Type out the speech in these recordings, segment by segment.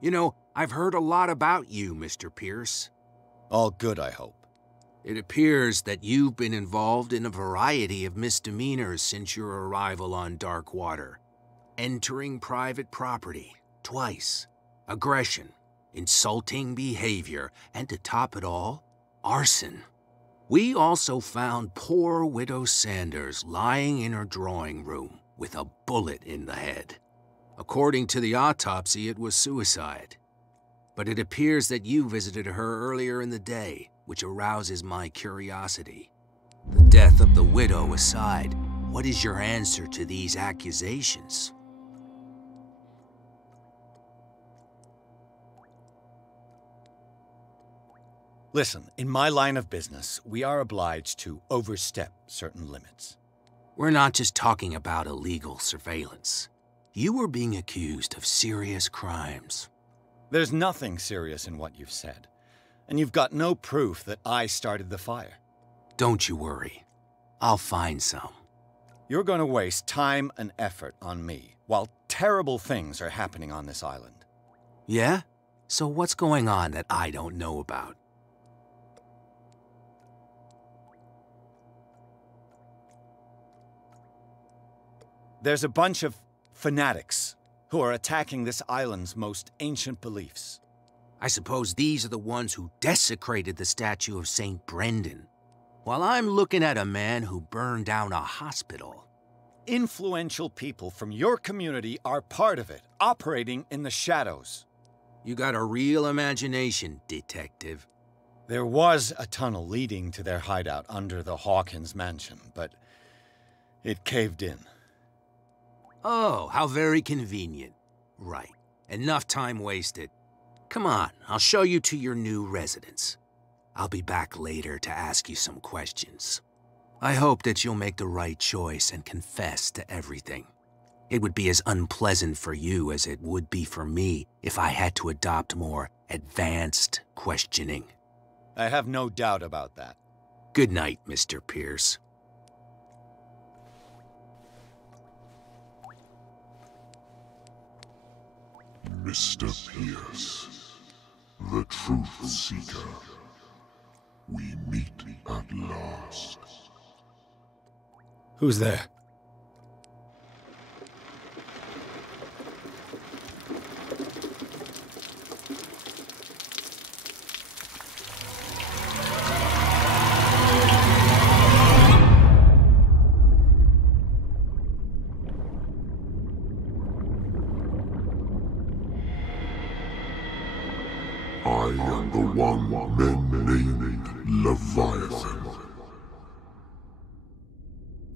You know, I've heard a lot about you, Mr. Pierce. All good, I hope. It appears that you've been involved in a variety of misdemeanors since your arrival on Darkwater. Entering private property, twice. Aggression, insulting behavior, and to top it all, arson. We also found poor Widow Sanders lying in her drawing room with a bullet in the head. According to the autopsy, it was suicide. But it appears that you visited her earlier in the day, which arouses my curiosity. The death of the widow aside, what is your answer to these accusations? Listen, in my line of business, we are obliged to overstep certain limits. We're not just talking about illegal surveillance. You were being accused of serious crimes. There's nothing serious in what you've said, and you've got no proof that I started the fire. Don't you worry. I'll find some. You're going to waste time and effort on me, while terrible things are happening on this island. Yeah? So what's going on that I don't know about? There's a bunch of fanatics who are attacking this island's most ancient beliefs. I suppose these are the ones who desecrated the statue of St. Brendan, while I'm looking at a man who burned down a hospital. Influential people from your community are part of it, operating in the shadows. You got a real imagination, detective. There was a tunnel leading to their hideout under the Hawkins mansion, but it caved in. Oh, how very convenient. Right. Enough time wasted. Come on, I'll show you to your new residence. I'll be back later to ask you some questions. I hope that you'll make the right choice and confess to everything. It would be as unpleasant for you as it would be for me if I had to adopt more advanced questioning. I have no doubt about that. Good night, Mr. Pierce. Mr. Pierce, the Truth Seeker. We meet at last. Who's there? I am the one men named Leviathan.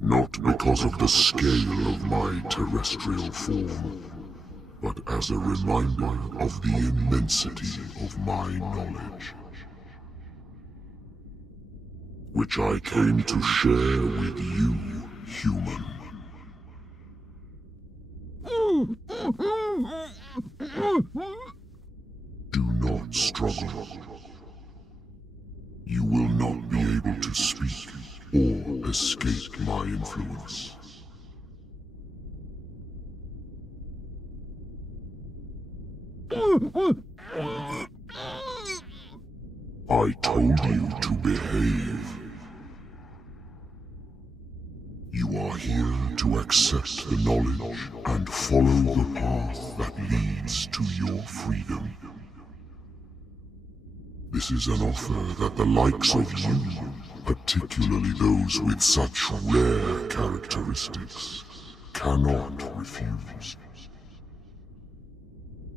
Not because of the scale of my terrestrial form, but as a reminder of the immensity of my knowledge, which I came to share with you, human. Do not struggle. You will not be able to speak or escape my influence. I told you to behave. You are here to accept the knowledge and follow the path that leads to your freedom. This is an offer that the likes of you, particularly those with such rare characteristics, cannot refuse.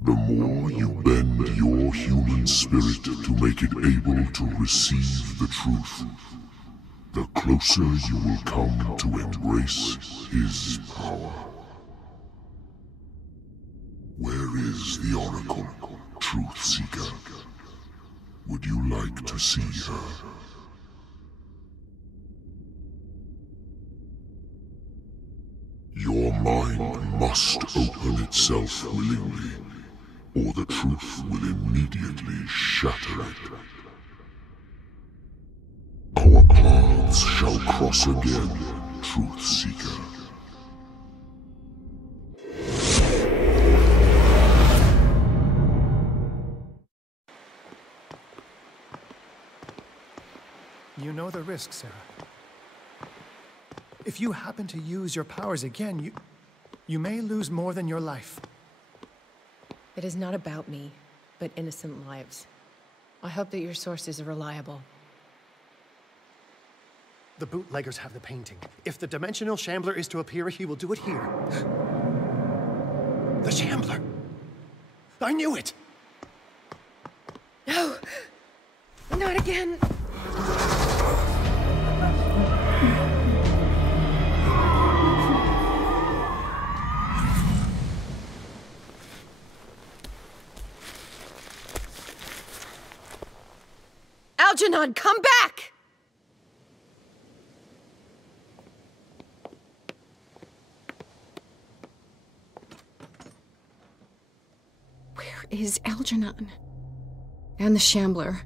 The more you bend your human spirit to make it able to receive the truth, the closer you will come to embrace his power. Where is the Oracle, Truth Seeker? Would you like to see her? Your mind must open itself willingly, or the truth will immediately shatter it. Our paths shall cross again, Truth Seeker. risk, Sarah. If you happen to use your powers again, you may lose more than your life. It is not about me, but innocent lives. I hope that your sources are reliable. The bootleggers have the painting. If the dimensional shambler is to appear, he will do it here. The shambler! I knew it! No! Not again! Algernon, come back! Where is Algernon? And the Shambler?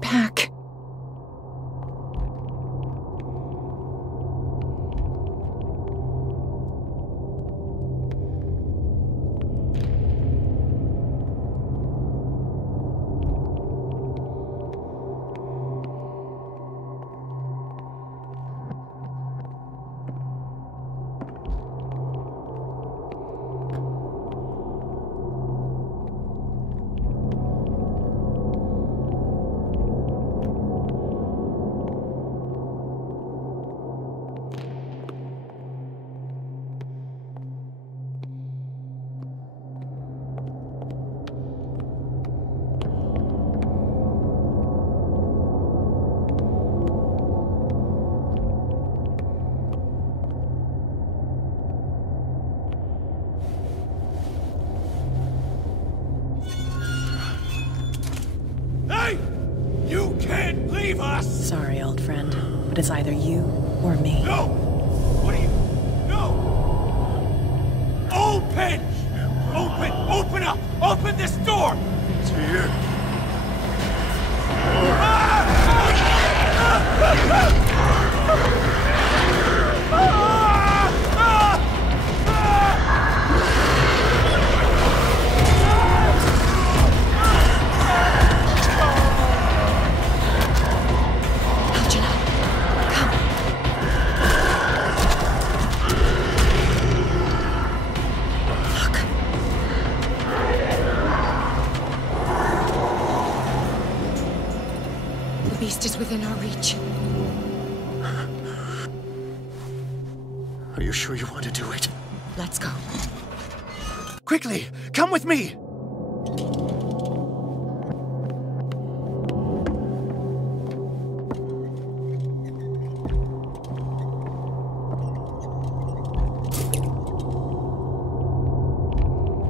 Back. Sorry, old friend, but it's either you or me. No! What are you... No! Open! Open up! Open this door! It's here. Is within our reach. Are you sure you want to do it? Let's go. Quickly, come with me!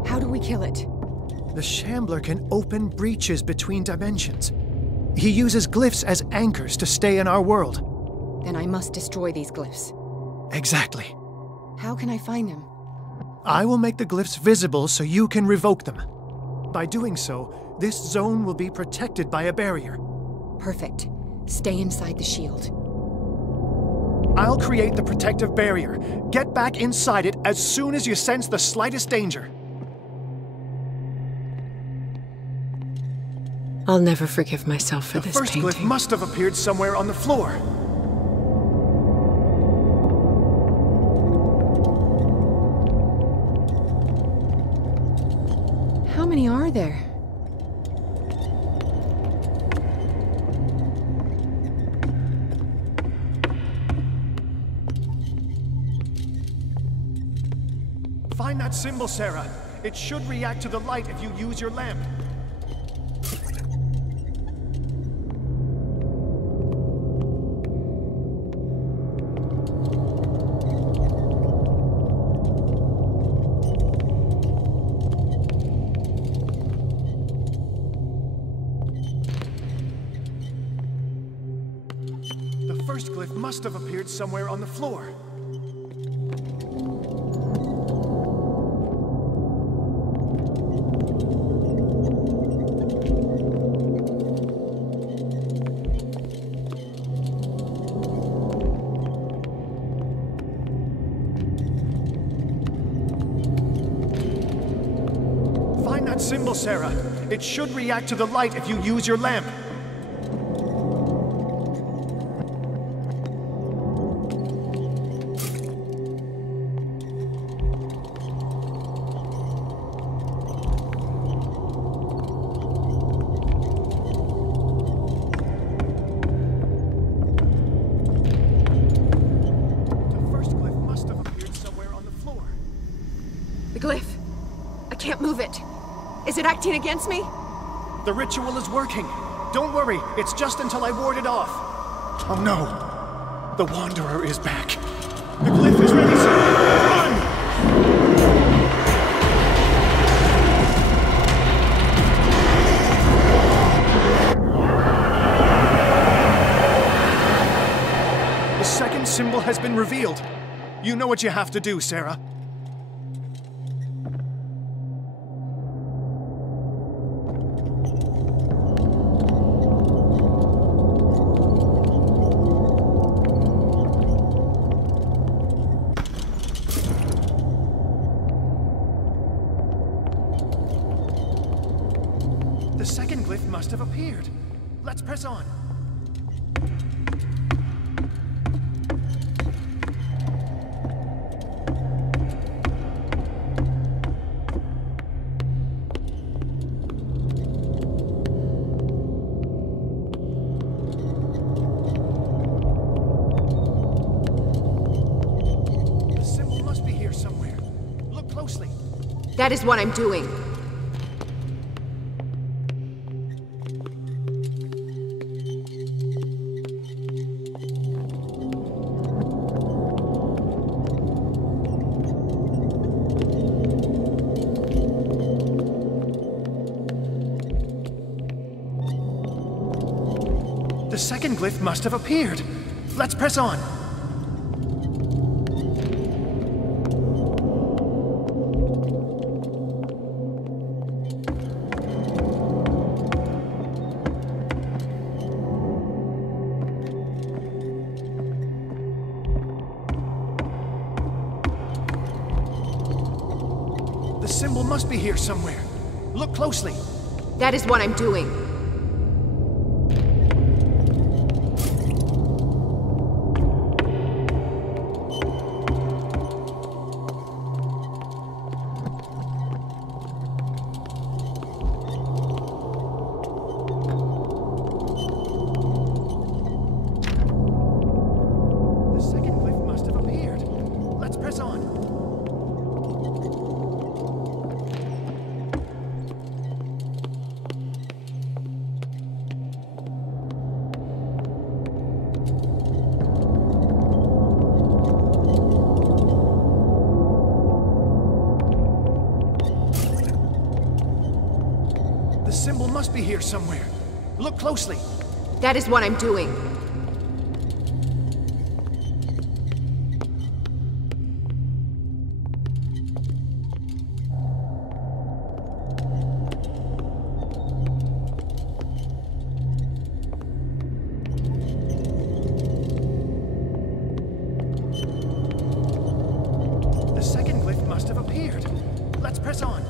How do we kill it? The Shambler can open breaches between dimensions. He uses glyphs as anchors to stay in our world. Then I must destroy these glyphs. Exactly. How can I find them? I will make the glyphs visible so you can revoke them. By doing so, this zone will be protected by a barrier. Perfect. Stay inside the shield. I'll create the protective barrier. Get back inside it as soon as you sense the slightest danger. I'll never forgive myself for this painting. The first glyph must have appeared somewhere on the floor. How many are there? Find that symbol, Sarah. It should react to the light if you use your lamp. The first glyph must have appeared somewhere on the floor. Symbol, Sarah. It should react to the light if you use your lamp. The first glyph must have appeared somewhere on the floor. The glyph. I can't move it. Is it acting against me? The ritual is working. Don't worry, it's just until I ward it off. Oh no! The Wanderer is back. The glyph is ready, sir. Run! The second symbol has been revealed. You know what you have to do, Sarah. The second glyph must have appeared. Let's press on. The symbol must be here somewhere. Look closely. That is what I'm doing. The second glyph must have appeared. Let's press on. The symbol must be here somewhere. Look closely. That is what I'm doing. The second glyph must have appeared. Let's press on. The symbol must be here somewhere. Look closely. That is what I'm doing. The second glyph must have appeared. Let's press on.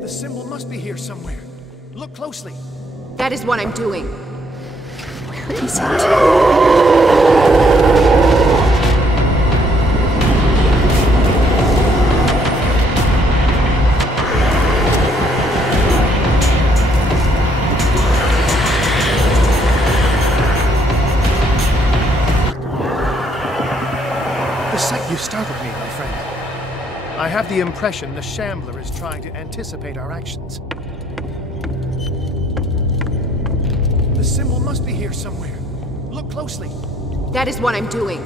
The symbol must be here somewhere. Look closely. That is what I'm doing. Where is it? have the impression the Shambler is trying to anticipate our actions. The symbol must be here somewhere. Look closely. That is what I'm doing.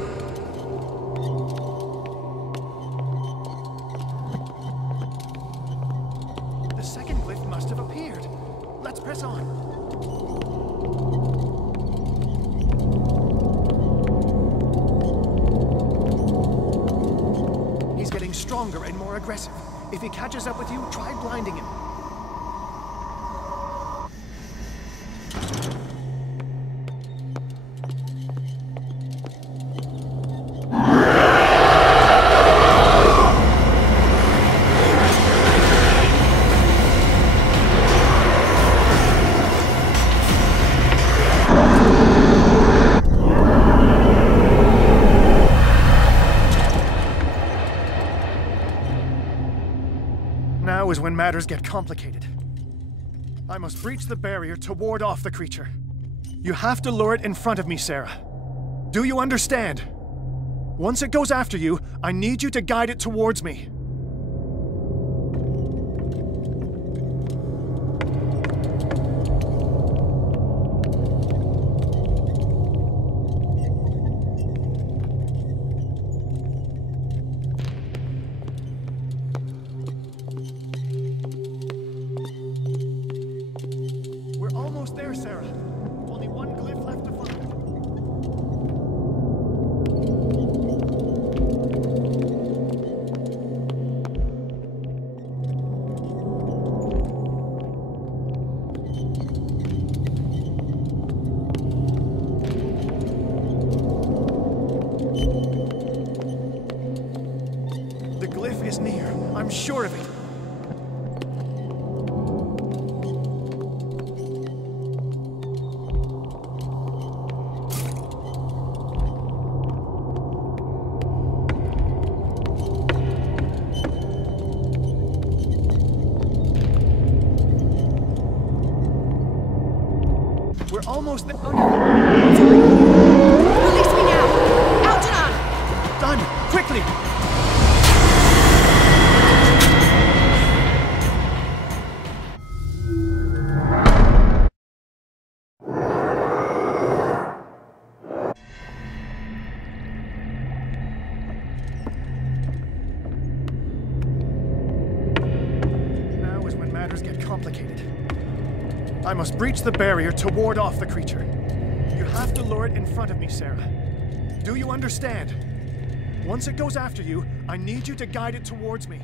The second glyph must have appeared. Let's press on. He's getting stronger and more aggressive. If he catches up with you, try blinding him. Now is when matters get complicated. I must breach the barrier to ward off the creature. You have to lure it in front of me, Sarah. Do you understand? Once it goes after you, I need you to guide it towards me. Sarah. Only one glyph left to find. The glyph is near. I'm sure of it. We're almost there. Oh no. Sorry. Release me now! Algernon! Done! Quickly! Now is when matters get complicated. I must breach the barrier to ward off the creature. You have to lure it in front of me, Sarah. Do you understand? Once it goes after you, I need you to guide it towards me.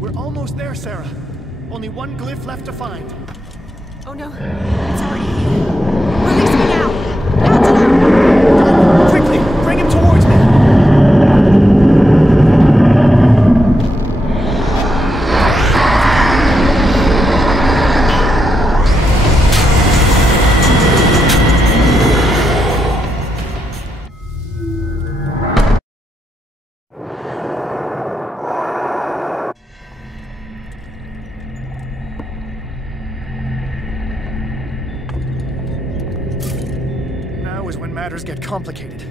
We're almost there, Sarah. Only one glyph left to find. Oh no. It's already here. Release me now! Algernon! Done. Quickly! Bring him towards me! Now is when matters get complicated.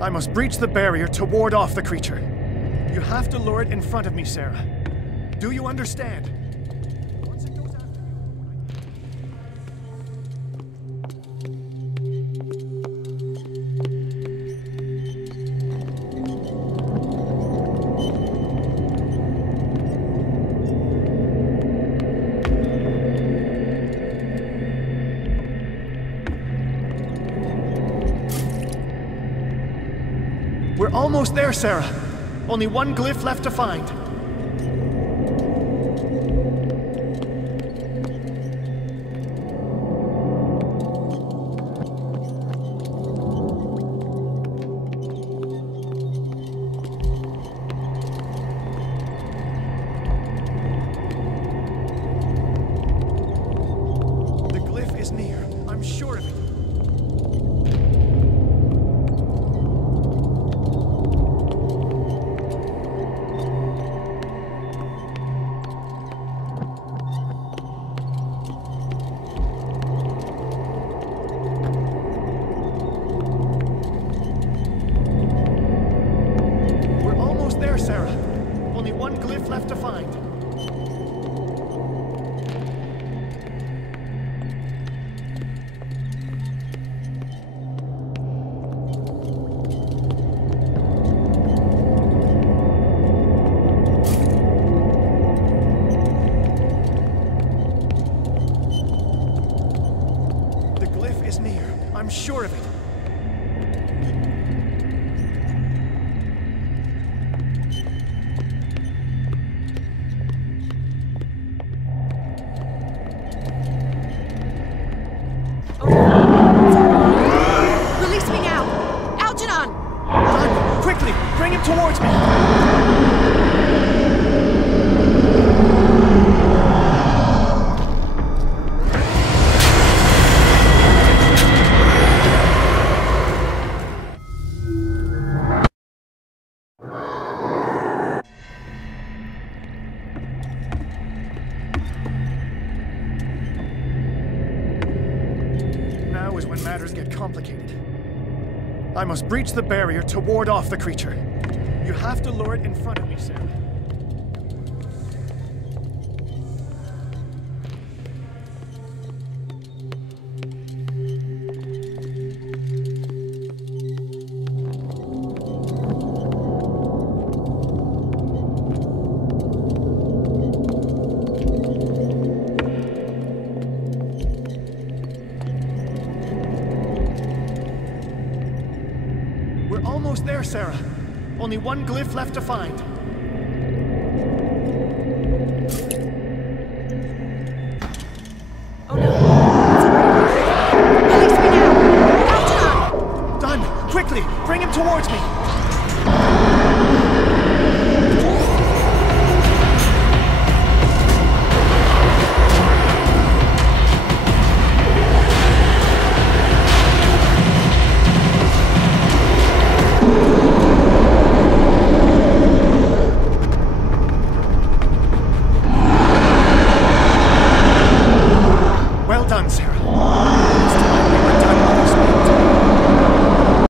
I must breach the barrier to ward off the creature. You have to lure it in front of me, Sarah. Do you understand? Once it goes after We're almost there, Sarah. Only one glyph left to find. The glyph is near. I'm sure of it. Only one glyph left to find. The glyph is near. I'm sure of it. Release me now! Algernon! Done! Quickly! Bring him towards me! Now is when matters get complicated. I must breach the barrier to ward off the creature. You have to lure it in front of me, Sarah. We're almost there, Sarah. Only one glyph left to find. Oh no! Release me now! Algernon! Done! Quickly! Bring him towards me!